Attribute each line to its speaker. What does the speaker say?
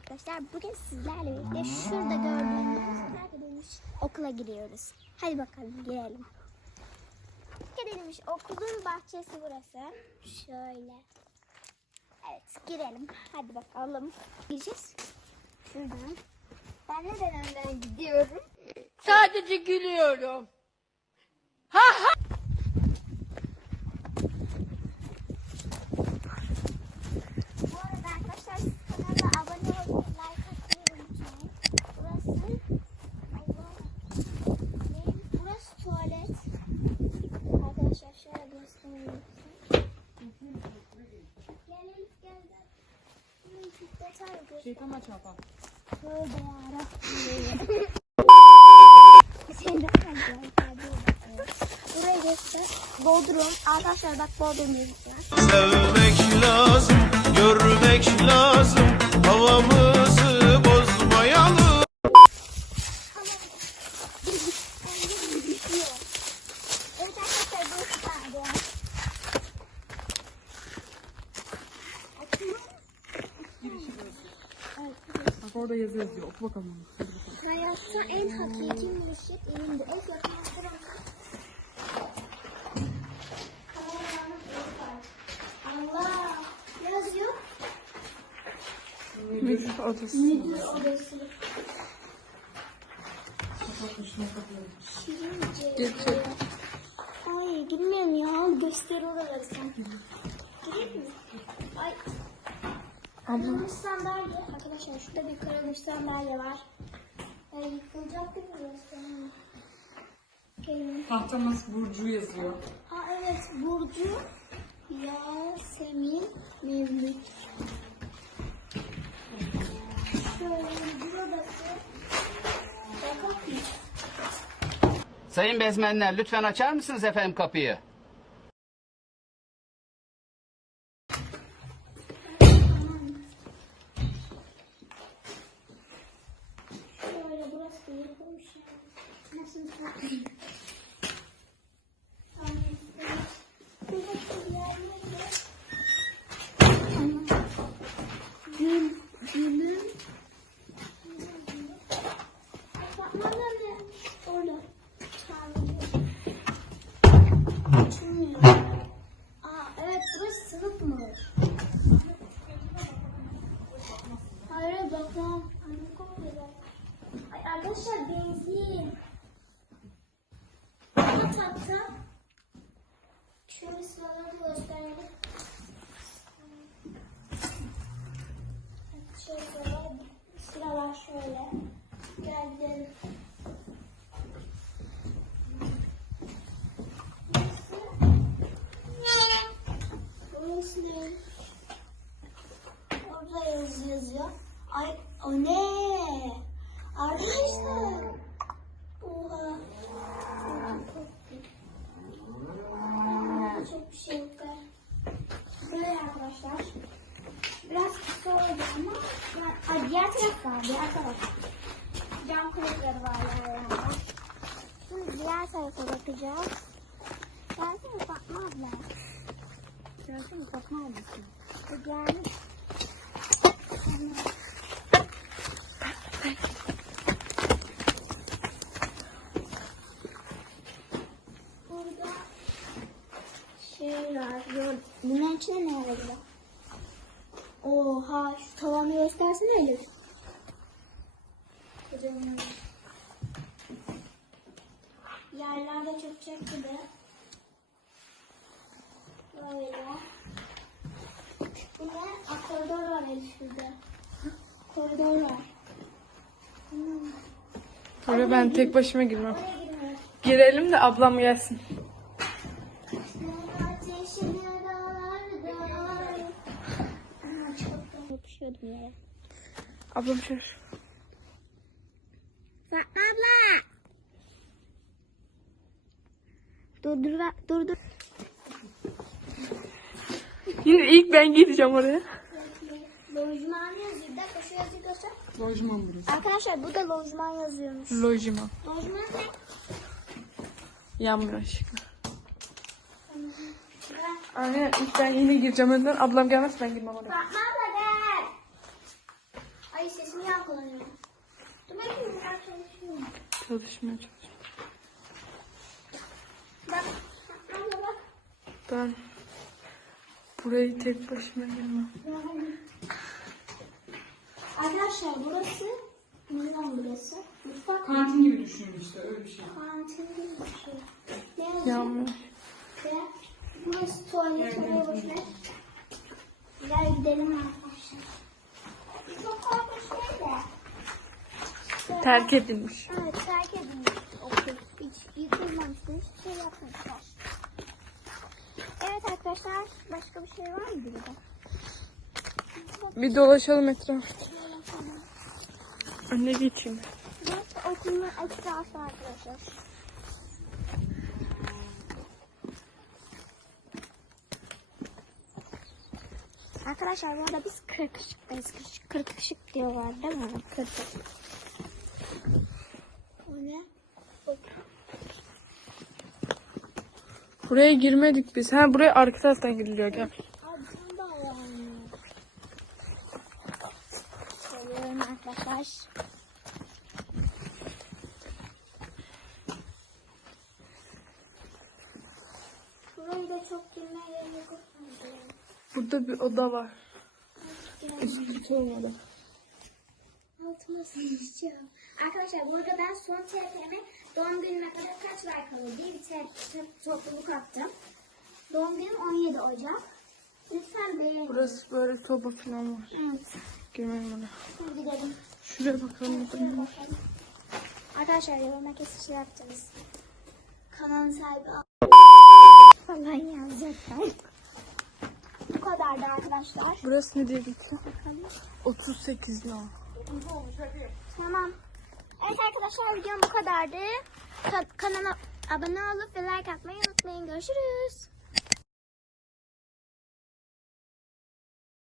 Speaker 1: arkadaşlar. Bugün sizlerle birlikte şurada gördüğünüz okula giriyoruz. Hadi bakalım girelim. Girelimmiş okulun bahçesi burası. Şöyle. Evet girelim. Hadi bakalım. Gireceğiz. Şuradan. Ben neden önden gidiyorum?
Speaker 2: Sadece gülüyorum.
Speaker 1: Bu arada arkadaşlar siz kanala abone olmayı, like atmayı unutmayın. Burası Allah. Ne? Burası tuvalet. Arkadaşlar şöyle göstereyim. Gel Elif gel gel. Şurayı bir detay göster.
Speaker 2: Şeytana çarpar.
Speaker 1: Tövbe yarabbim. Sen de hadi hadi. Burayı göster. Bodrum. Arkadaşlar bak Bodrum.
Speaker 3: Sevmek lazım, görmek lazım. Havamızı
Speaker 2: orada yazı yazıyor. Oku bakalım. Hadi bakalım.
Speaker 1: Hayatta en hakiki mürşit elimde. En yakın Allah yazıyor.
Speaker 2: Müdür odası.
Speaker 1: Müdür odası. Şirince.
Speaker 2: Geçelim.
Speaker 1: Ay girmiyorum ya. Göster oraları sen. Gireyim mi? Ay. Kırılmış sandalye. Arkadaşlar şurada bir kırılmış sandalye var. Ay yıkılacak değil mi burası? Gelin.
Speaker 2: Tahtamız Burcu yazıyor.
Speaker 1: Aa evet Burcu Yasemin Mevlüt. Şöyle buradaki.
Speaker 4: Sayın bezmenler lütfen açar mısınız efendim kapıyı?
Speaker 1: Nasıl yazıyor. Ay o ne? Arkadaşlar. Oha. Çok bir şey yok. Böyle arkadaşlar. Biraz kısa oldu ama ay diğer taraf var. Diğer taraf. Cam kırıkları var yerlerde. Şimdi diğer tarafa bakacağız. Gelsene Fatma abla. Gelsene Fatma ablası. Bu gelmiş. Burada şey var. Gör, bunun içine ne acaba? Oha şu tavanı göstersene Elif. Kocaman. Yerlerde çok çekti de. Böyle. Bu ne? Aa, koridor var Elif şurada. Koridor var.
Speaker 2: Tabii ben tek başıma girmem. Girelim de ablam gelsin. Ablam.
Speaker 1: Fatma abla. Dur dur dur dur.
Speaker 2: Yine ilk ben gireceğim oraya.
Speaker 1: Lojman yazıyor. Bir dakika şu yazıyı göster.
Speaker 2: Lojman burası.
Speaker 1: Arkadaşlar bu da lojman yazıyormuş.
Speaker 2: Lojman.
Speaker 1: Lojman ne?
Speaker 2: Yanmıyor aşkım.
Speaker 1: Ben
Speaker 2: Aynen ilk ben yine gireceğim önden. Ablam gelmez ben girmem oraya.
Speaker 1: Fatma abla gel. Ay sesimi yankılanıyor. Dur bakayım biraz çalışıyorum.
Speaker 2: Çalışmaya çalışıyorum.
Speaker 1: Bak. Abla bak.
Speaker 2: Ben burayı tek başıma girmem.
Speaker 1: Arkadaşlar burası milyon burası. Mutfak
Speaker 2: Kantin gibi düşünün işte öyle bir şey.
Speaker 1: kantin gibi bir şey. Ne yazıyor? Ve burası tuvalet oraya boşver. Gel gidelim arkadaşlar. Çok korkunç değil de.
Speaker 2: Terk edilmiş.
Speaker 1: Evet terk edilmiş okul. Hiç yıkılmamıştı. Hiçbir şey yapmamışlar. Evet arkadaşlar başka bir şey var mı burada?
Speaker 2: Bir dolaşalım etrafta. Önüne geçeyim.
Speaker 1: Burası okulun etrafı arkadaşlar. Arkadaşlar bu arada biz kırk ışıktayız. Kırk, kırk ışık diyorlar değil mi? Kırk ışık. O ne?
Speaker 2: Buraya girmedik biz. Ha buraya arka taraftan giriliyor gel.
Speaker 1: Adım da var. Söylüyorum arkadaşlar. Burayı da çok girmeye gerek yok. bence.
Speaker 2: Burada bir oda var. Hiç olmadı.
Speaker 1: Altıma sıçacağım. Arkadaşlar bu arada ben son TP'me doğum gününe kadar kaç like kalır diye bir topluluk attım. Doğum günüm 17 Ocak. Lütfen beğenin.
Speaker 2: Burası böyle soba falan var.
Speaker 1: Evet.
Speaker 2: Girmeyin.
Speaker 1: Hadi gidelim.
Speaker 2: Şuraya bakalım. burada ne var.
Speaker 1: Arkadaşlar yoruma kesişi yapacağız. Kanalın sahibi falan yazacaklar. Kadardı arkadaşlar.
Speaker 2: Burası ne diye geçiyor?
Speaker 1: Bakalım.
Speaker 2: 38 lira.
Speaker 1: Tamam. Evet arkadaşlar videom bu kadardı. Ka- kanala abone olup ve like atmayı unutmayın. Görüşürüz.